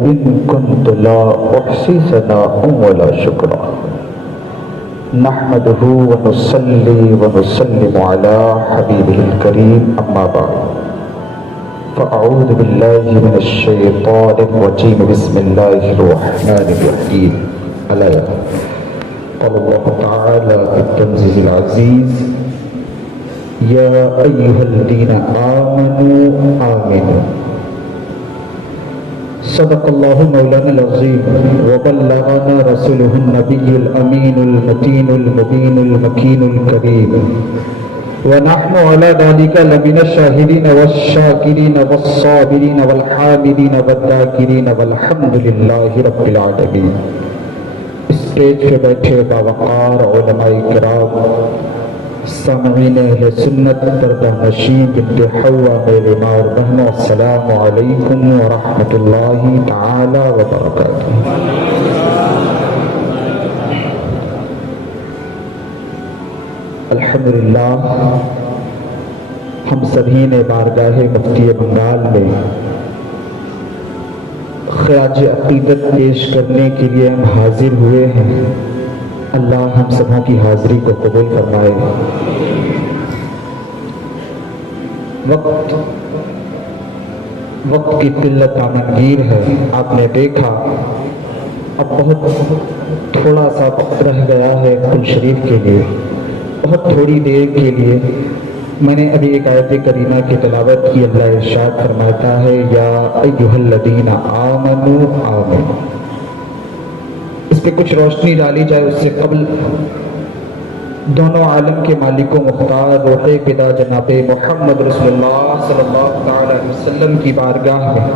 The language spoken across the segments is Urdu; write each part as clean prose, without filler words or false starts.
وإن كنت لا أحصي ثناء ولا شكرا نحمده ونصلي ونسلم على حبيبه الكريم أما بعد فأعوذ بالله من الشيطان الرجيم بسم الله الرحمن الرحيم الآية قال الله تعالى في التنزيل العزيز يا أيها الذين آمنوا آمنوا صدق الله مولانا العظيم وبلغنا رسوله النبي الأمين المتين المبين المكين الكريم ونحن على ذلك لمن الشاهدين والشاكرين والصابرين والحامدين والذاكرين والحمد لله رب العالمين. اسٹیج پہ بیٹھے باوقار علماء کرام، سامعین اہل سنت، پردہ نشین بنت حوا میرے ماں اور بہنوں، السلام علیکم ورحمۃ اللہ تعالی وبرکاتہ. الحمدللہ ہم سبھی نے بارگاہ مفتی بنگال میں خراج عقیدت پیش کرنے کے لیے ہم حاضر ہوئے ہیں. اللہ ہم سبوں کی حاضری کو قبول فرمائے. وقت کی قلت آمنگیر ہے. آپ نے دیکھا اب بہت تھوڑا سا وقت رہ گیا ہے قرآن شریف کے لیے. بہت تھوڑی دیر کے لیے میں نے ابھی ایک آیت کریمہ کی تلاوت کی. اللہ ارشاد فرماتا ہے یا ایھا الذین آمنوا آمنوا. اس پہ کچھ روشنی ڈالی جائے اس سے قبل دونوں عالم کے مالک و مختار روح پدا جناب محمد رسول اللہ صلی اللہ علیہ وسلم کی بارگاہ میں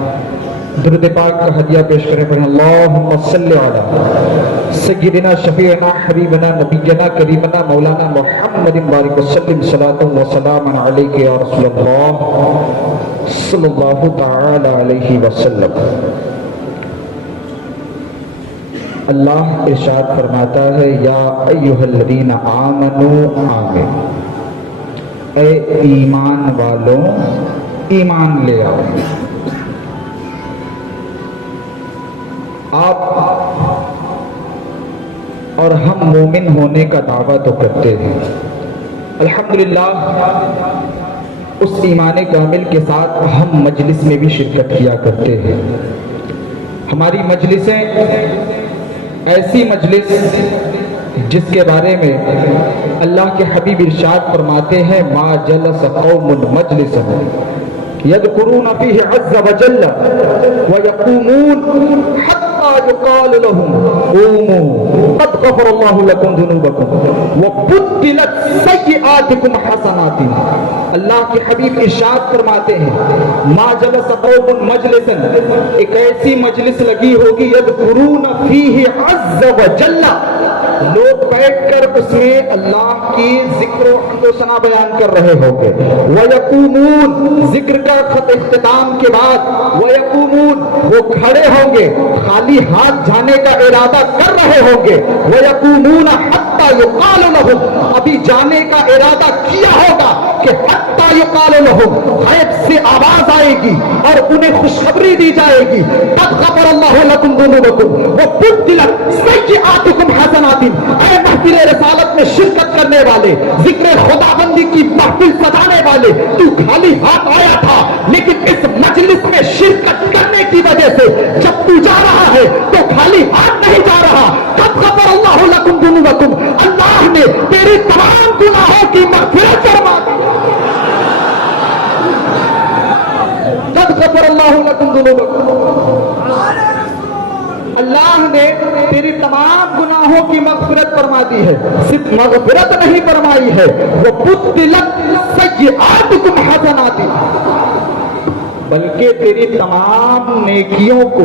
درود پاک کا ہدیہ پیش کریں. پڑھیں اللہم صلی علی سیدنا شفیعنا حبیبنا نبینا کریمنا مولانا محمد بارک وسلم صلاۃ و سلام علیک یا رسول اللہ صلی اللہ تعالی علیہ وسلم. اللہ ارشاد فرماتا ہے یا ایھا الذین آمنوا آمنوا. اے ایمان والوں ایمان لے آؤ. آپ اور ہم مومن ہونے کا دعویٰ تو کرتے ہیں. الحمدللہ اس ایمان کامل کے ساتھ ہم مجلس میں بھی شرکت کیا کرتے ہیں. ہماری مجلسیں ایسی مجلس جس کے بارے میں اللہ کے حبیب ارشاد فرماتے ہیں ما جلس قوم مجلس یذکرون فیہ عز وجل ویقومون حتی یقال لهم قوموا قد غفر اللہ لکم ذنوبکم وبدلت سیئاتکم حسنات. اللہ کے حبیب ارشاد فرماتے ہیں ما جلس قوم مجلسا، ایک ایسی مجلس لگی ہوگی یذکرون فیہ عز وجل، لوگ بیٹھ کر اس میں اللہ کی ذکر و حمد و ثنا بیان کر رہے ہوں گے. وَيَقُومُونَ، ذکر کا خط اختتام کے بعد وَيَقُومُونَ، وہ کھڑے ہوں گے خالی ہاتھ جانے کا ارادہ کر رہے ہوں گے. وَيَقُومُونَ حَتَّى يُقَالَ لَهُمْ، ابھی جانے کا ارادہ کیا ہوگا کہ حَتَّى يُقَالَ لَهُمْ، غیب سے آواز آئے گی اور انہیں خوشخبری دی جائے گی قَدْ غَفَرَ اللَّهُ لَكُمْ ذُنُوبَكُمْ وَبُدِّلَتْ سَيِّئَاتِكُمْ حَسَنَاتٍ. اے محفل رسالت میں شرکت کرنے والے، ذکر خداوندی کی محفل سجانے والے، تو خالی ہاتھ آیا تھا لیکن اس مجلس میں شرکت کرنے کی وجہ سے جب تو جا رہا ہے تو خالی ہاتھ نہیں جا رہا. قد غفر اللہ لکم ذنوبکم، اللہ نے تیرے تمام گناہوں کی مغفرت فرما دی. قد غفر اللہ لکم ذنوبکم، اللہ نے تیری تمام گناہوں کی مغفرت فرما دی ہے. صرف مغفرت نہیں فرمائی ہے، وہ بدلت سیئاتکم حسنات، بلکہ تیری تمام نیکیوں کو،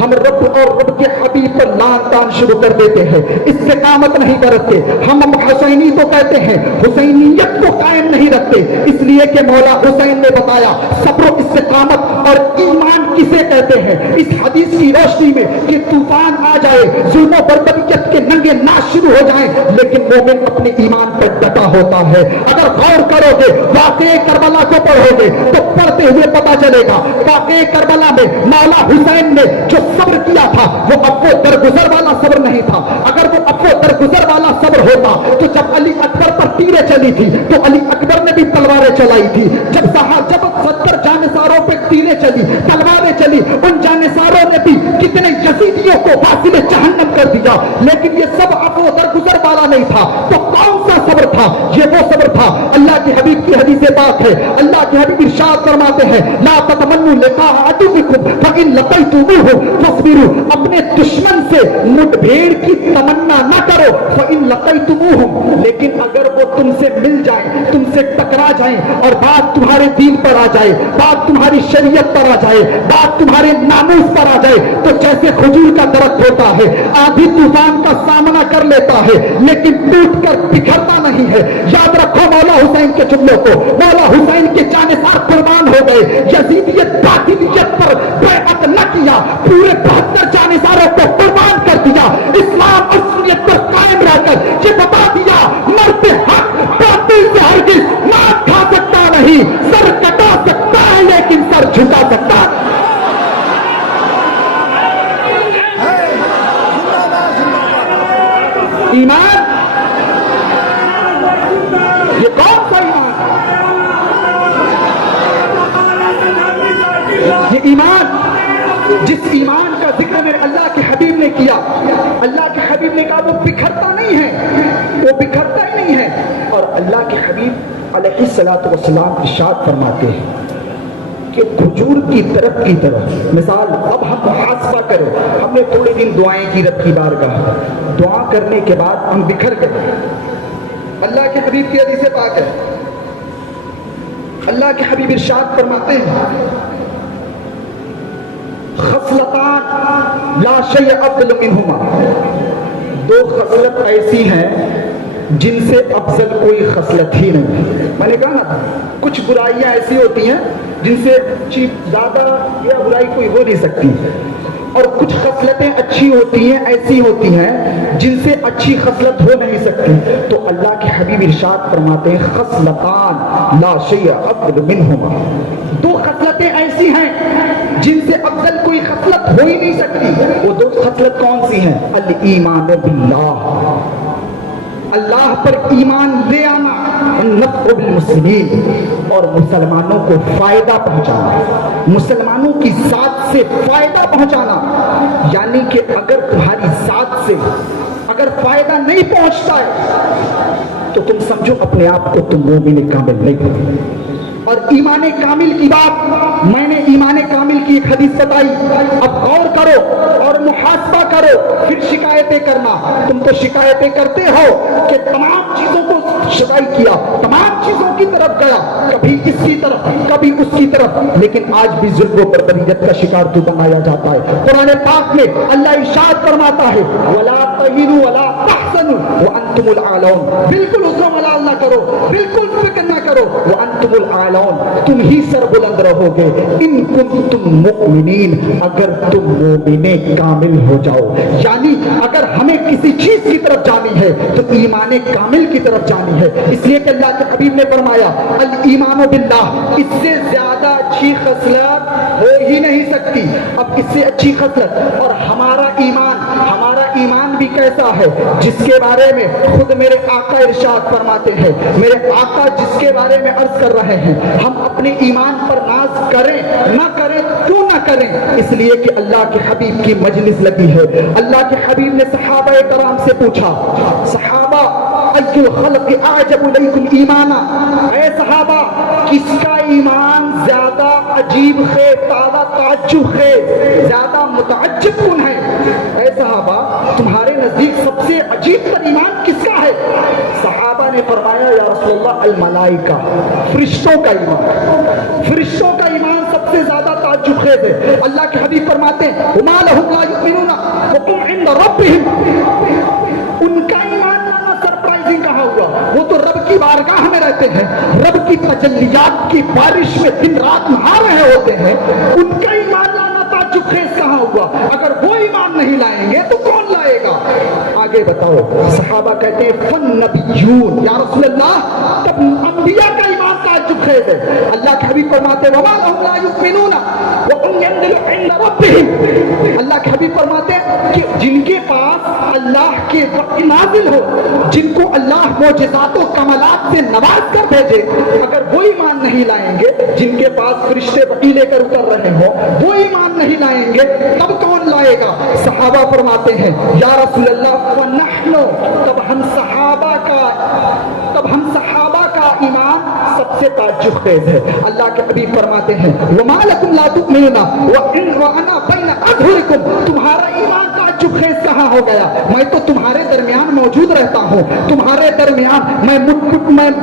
ہم رب اور رب کے حبیب پر لان تان شروع کر دیتے ہیں، استقامت نہیں برتتے، ہم حسینی تو کہتے ہیں حسینیت کو قائم نہیں رکھتے، اس لیے کہ مولا حسین نے بتایا صبر و استقامت اور ایمان کسے کہتے ہیں۔ اس حدیث کی روشنی میں کہ طوفان آ جائے، ظلم و بربریت کے ننگے ناچ شروع ہو جائیں، لیکن مومن اپنے ایمان پر ڈٹا ہوتا ہے۔ اگر غور کرو گے واقعہ کربلا کو پڑھو گے تو پڑھتے ہوئے پتا چلے گا واقعہ کربلا میں مولا حسین نے جو صبر کیا تھا وہ اب وہ درگزر والا صبر نہیں تھا۔ اگر وہ اب وہ درگزر والا صبر ہوتا تو جب علی اکبر پر تیریں چلی تھی تو علی اکبر نے بھی تلواریں چلائی تھی، جب 70 جانثاروں پہ تیریں چلی، تلواریں چلی، ان جانثاروں نے بھی کتنے یزیدیوں کو واصل جہنم کر دیا، لیکن یہ سب اب وہ درگزر والا نہیں تھا۔ تو کون سا صبر تھا؟ یہ وہ صبر تھا، اللہ کے حبیب کی حدیث پاک ہے، اللہ کے حبیب ارشاد فرماتے ہیں لا تتمنوا لقاء عدوکم فإن لقيتموه فاصبروا، اپنے دشمن سے مٹ بھیڑ کی تمنا نہ کرو، فإن لقيتموهم، لیکن اگر وہ تم سے مل جائیں، تم سے ٹکرا جائیں اور بات تمہارے دین پر آ جائے، بات تمہاری شریعت پر آ جائے، بات تمہارے ناموس پر آ جائے، تو جیسے کھجور کا درخت ہوتا ہے آندھی طوفان کا سامنا کر لیتا ہے لیکن ٹوٹ کر بکھرتا نہیں ہے۔ یاد رکھو مولا حسین کے جملوں کو، مولا حسین کے جانثار قربان ہو گئے، یزیدیت باطلیت پر بیعت نہ کیا، پورے 72 جانثاروں کو قربان کر دیا، اسلام اور سنت پر قائم رہ کر یہ بتا دیا مرد حق باطل سے ہرگز مار کھا سکتا نہیں، سر کٹا سکتا ہے لیکن سر جھکا سکتا ہے۔ ایمان یہ کون سا ایمان؟ یہ ایمان جس ایمان کا ذکر میرے اللہ کے حبیب نے کیا، اللہ کے حبیب نے کہا وہ بکھرتا نہیں ہے، وہ بکھرتا ہی نہیں ہے، اور اللہ کے حبیب علیہ الصلوۃ والسلام ارشاد فرماتے ہیں کہ کھجور کی طرف کی طرف مثال۔ اب ہم محاسبہ کرو، ہم نے تھوڑے دن دعائیں کی رب کی بارگاہ، دعا کرنے کے بعد ہم بکھر گئے۔ اللہ کے حبیب کی حدیث پاک ہے، اللہ کے حبیب ارشاد فرماتے ہیں خصلتان لا شیء افضل منہما، دو خصلت ایسی ہیں جن سے افضل کوئی خصلت ہی نہیں۔ میں نے کہا نا کچھ برائیاں ایسی ہوتی ہیں جن سے زیادہ یا برائی کوئی ہو نہیں سکتی، اور کچھ خصلتیں اچھی ہوتی ہیں، ایسی ہوتی ہیں جن سے اچھی خصلت ہو نہیں سکتی۔ تو اللہ کے حبیب ارشاد فرماتے ہیں خصلتان لا شیء افضل منہما، دو خصلتیں ایسی ہیں جن سے افضل کوئی خصلت ہو ہی نہیں سکتی۔ وہ دو خصلت کون سی ہیں؟ الایمان باللہ، اللہ پر ایمان لے آنا، النفع بالمسلمین، اور مسلمانوں کو فائدہ پہنچانا، مسلمانوں کی ذات سے فائدہ پہنچانا، یعنی کہ اگر تمہاری ذات سے اگر فائدہ نہیں پہنچتا ہے تو تم سمجھو اپنے آپ کو تم مومن کامل نہیں ہو۔ اور ایمان کامل کی بات میں نے ایمان کامل کی ایک حدیث بتائی، اب غور کرو اور محاسبہ کرو، پھر شکایتیں کرنا۔ تم تو شکایتیں کرتے ہو کہ تمام چیزوں کو شکایت کیا، تمام چیزوں کی طرف گیا، کبھی اس کی طرف کبھی اس کی طرف، لیکن آج بھی ظلم و بربریت کا شکار تو بنایا جاتا ہے۔ قرآن پاک میں اللہ ارشاد فرماتا ہے وَلَا تَهِنُوا وَلَا تَحْزَنُوا وَأَنْتُمُ الْأَعْلَوْنَ، بالکل اس کو ملال نہ کرو، بالکل فکر نہ کرو، وَأَنْتُمُ الْأَعْلَوْنَ، تم ہی سر بلند رہو گے، ان کنتم مؤمنین، اگر تم مومن کامل ہو جاؤ۔ یعنی اگر ہمیں کسی چیز کی طرف جانی ہے تو ایمان کامل کی طرف جانی ہے، اس لیے کہ اللہ کے حبیب نے فرمایا الایمان باللہ، اس سے زیادہ اچھی خصلت ہو ہی نہیں سکتی۔ اب اس سے اچھی خصلت، اور ہمارا ایمان بھی کیسا ہے جس کے بارے میں خود میرے آقا ارشاد فرماتے ہیں، میرے آقا جس کے بارے میں عرض کر رہے ہیں ہم اپنے ایمان پر ناز کریں نہ کریں، کیوں نہ کریں؟ اس لیے کہ اللہ کے حبیب کی مجلس لگی ہے۔ اللہ کے حبیب نے صحابہ کرام سے پوچھا، صحابہ ای الخلق اعجب الیکم ایمانا، اے صحابہ کس کا ایمان زیادہ عجیب خیز، زیادہ تعجب خیز، زیادہ متعجب کن ہے؟ اے صحابہ تمہارے نزدیک سب سے عجیب تر ایمان کس کا ہے؟ صحابہ نے فرمایا یا رسول اللہ الملائکہ، فرشتوں کا ایمان، فرشتوں کا ایمان سب سے زیادہ تعجب خیز ہے. اللہ کے حبیب فرماتے ہیں وما لهم لا يؤمنون وهم عند ربهم. ان کا ایمان لانا سرپرائزنگ کہاں ہوا؟ وہ تو رب کی بارگاہ میں رہتے ہیں, رب کی تجلیات کی بارش میں دن رات نہا رہے ہوتے ہیں. ان کا ایمان لانا تعجب خیز کہاں ہوا؟ اگر وہ ایمان نہیں لائیں گے تو کون لائے گا؟ آگے بتاؤ. صحابہ کہتے ہیں فن نبیون, یا رسول اللہ تب انبیاء کا ایمان تعجب خیز ہے. اللہ کے حبیب فرماتے ہیں وما لهم لا يؤمنون وهم ينزلون عند ربهم. اللہ کے حبیب فرماتے ہیں کہ جن کے پاس اللہ کے وحی نازل ہو, جن کو اللہ معجزات و کمالات سے نواز کر بھیجے, اگر وہ ایمان نہیں لائیں گے, جن کے پاس فرشتے وحی لے کر اتر رہے ہوں وہ ایمان نہیں لائیں گے, تب کون لائے گا؟ صحابہ فرماتے ہیں یا رسول اللہ ونحن, تب ہم صحابہ کا ایمان سب سے تعجب خیز ہے. اللہ کے حبیب فرماتے ہیں وما لکم لا تؤمنون وانا بین اظہرکم. تمہارا ایمان تعجب خیز کہاں ہو گیا؟ میں تو تمہارے درمیان موجود رہتا ہوں, تمہارے درمیان میں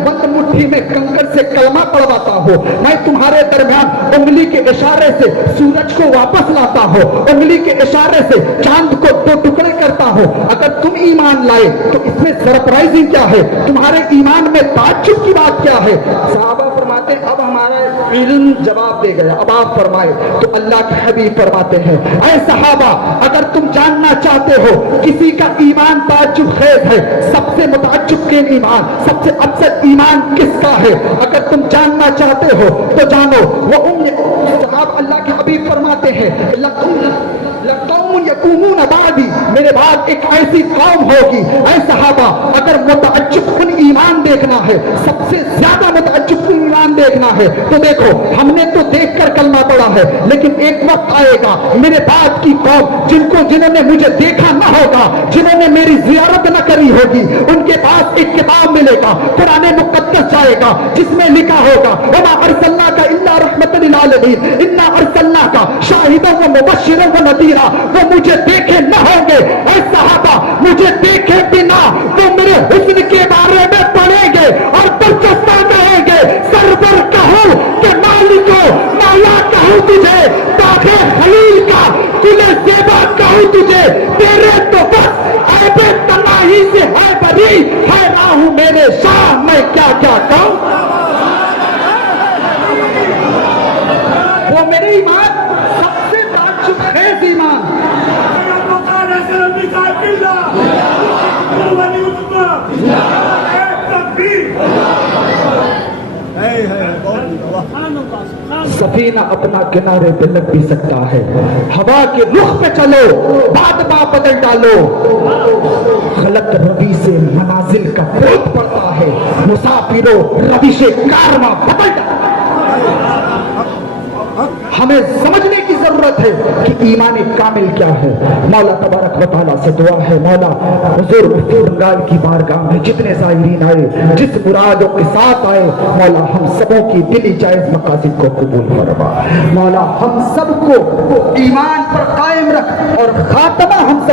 بند مٹھی میں کنکر سے کلمہ پڑھواتا ہوں, میں تمہارے درمیان انگلی کے اشارے سے سورج کو واپس لاتا ہوں, انگلی کے اشارے سے چاند کو دو ٹکڑے کرتا ہوں. اگر تم ایمان لائے تو اس میں سرپرائزنگ کیا ہے؟ تمہارے ایمان میں تعجب کی بات کیا ہے؟ صحابہ فرماتے ہیں اب ہمارا علم جواب دے گیا, اب آپ فرمائے. تو اللہ کے حبیب فرماتے ہیں اے صحابہ اگر تم جاننا چاہتے ہو کسی کا ایمان تعجب خیز ہے, سب سے متعجب کے ایمان, سب سے افضل ایمان کس کا ہے, اگر تم جاننا چاہتے ہو تو جانو. صحابہ اللہ کے حبیب فرماتے ہیں لقوم یقومون بعدی, میرے بعد ایک ایسی قوم ہوگی. اے صحابہ اگر متعجب کن ایمان دیکھنا ہے, سب سے زیادہ متعجب کن ایمان دیکھنا ہے تو دیکھو ہم نے تو دیکھ کر کلمہ پڑھا ہے, لیکن ایک وقت آئے گا میرے بعد کی قوم جنہوں نے مجھے دیکھا نہ ہوگا, جنہوں نے میری زیارت نہ کری ہوگی, ان کے پاس ایک کتاب ملے گا, قرآن مقدس جائے گا جس میں لکھا ہوگا وما ارسلناک الا رحمۃ للعالمین انا ارسلناک شاہدا ومبشرا ونذیرا. وہ مجھے دیکھے نہ ہوں گے, اے صحابہ مجھے دیکھے بنا وہ میرے حسن کے بارے میں پڑھیں گے اور برجستہ کہیں گے سرور کہوں کہ مالکو مولا کہوں تجھے, باغے خلیل کا گل زیبا کہوں تجھے, تیرے تو بس عیب تنہائی سے ہے بری, ہے راہ میرے شاہ میں کیا کیا کہوں. وہ میرے ایمان سب سے تعجب خیز ایمان. سفینہ اپنا کنارے پہ لگ بھی سکتا ہے, ہوا کے رخ پہ چلو بادباں بدل ڈالو, غلط روی سے منازل کا بہت پڑتا ہے, مسافروں روش کارواں بدل ڈالو. ہمیں سمجھنے کی ضرورت ہے کہ ایمان کامل کیا ہے. مولا تبارک و تعالیٰ سے دعا ہے مولا حضور مفتی بنگال کی بارگاہ میں جتنے زائرین آئے, جس مرادوں کے ساتھ آئے, مولا ہم سبوں کی دلی جائز مقاصد کو قبول فرما. مولا ہم سب کو ایمان پر قائم رکھ اور خاتمہ ہم سب